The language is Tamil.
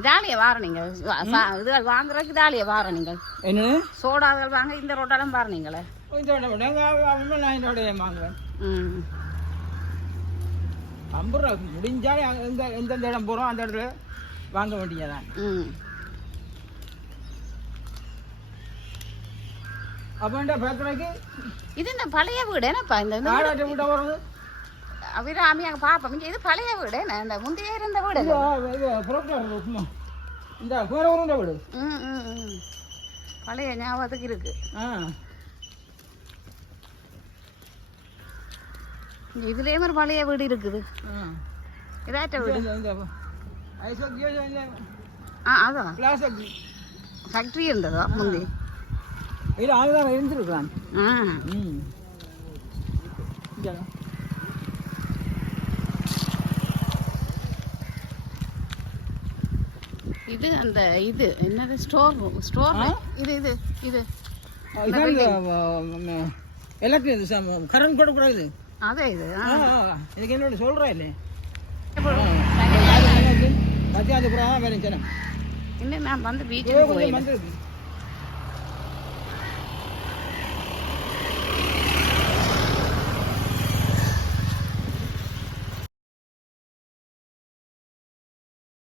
இதாலேயே வார நீங்கள் இது வாங்குறதுக்கு இதாலேயே வார நீங்கள் என்ன சோடாக்கள் வாங்க இந்த ரோட்டாலும் பாரு நீங்களே நான் என்னோட வாங்குவேன். ஐம்பது ரூபா முடிஞ்சாலே எந்தெந்த இடம் போகிறோம் அந்த இடத்துல வாங்க வேண்டியதான். அப்போ பேக்கரைக்கு இது இந்த பழைய வீடு என்னப்பா இந்த வீட்டை போகிறது அபிராமியாக பார்ப்போம். இது பழைய வீடு என்ன இந்த முந்தைய இருந்த வீடு இந்த கூரூருண்ட வீடு. பழைய ஞாபகத்துக்கு இருக்கு. இதுலேயே ஒரு பழைய வீடு இருக்குது. இதாட்ட வீடு அதான் ஃபேக்ட்ரி இருந்ததா முந்தி இது ஆளுதான் இருந்துருக்கான். இது அந்த இது என்னது ஸ்டோர் இது இது இது எல்லாத்தையும் கரண்ட் கொடுக்கூடாது. அதே இது இதுக்கு என்னோட சொல்கிறா இல்லை மத்தியானத்துக்கு வேணும். இன்னும் நான் வந்து பீச்சுக்கு போய்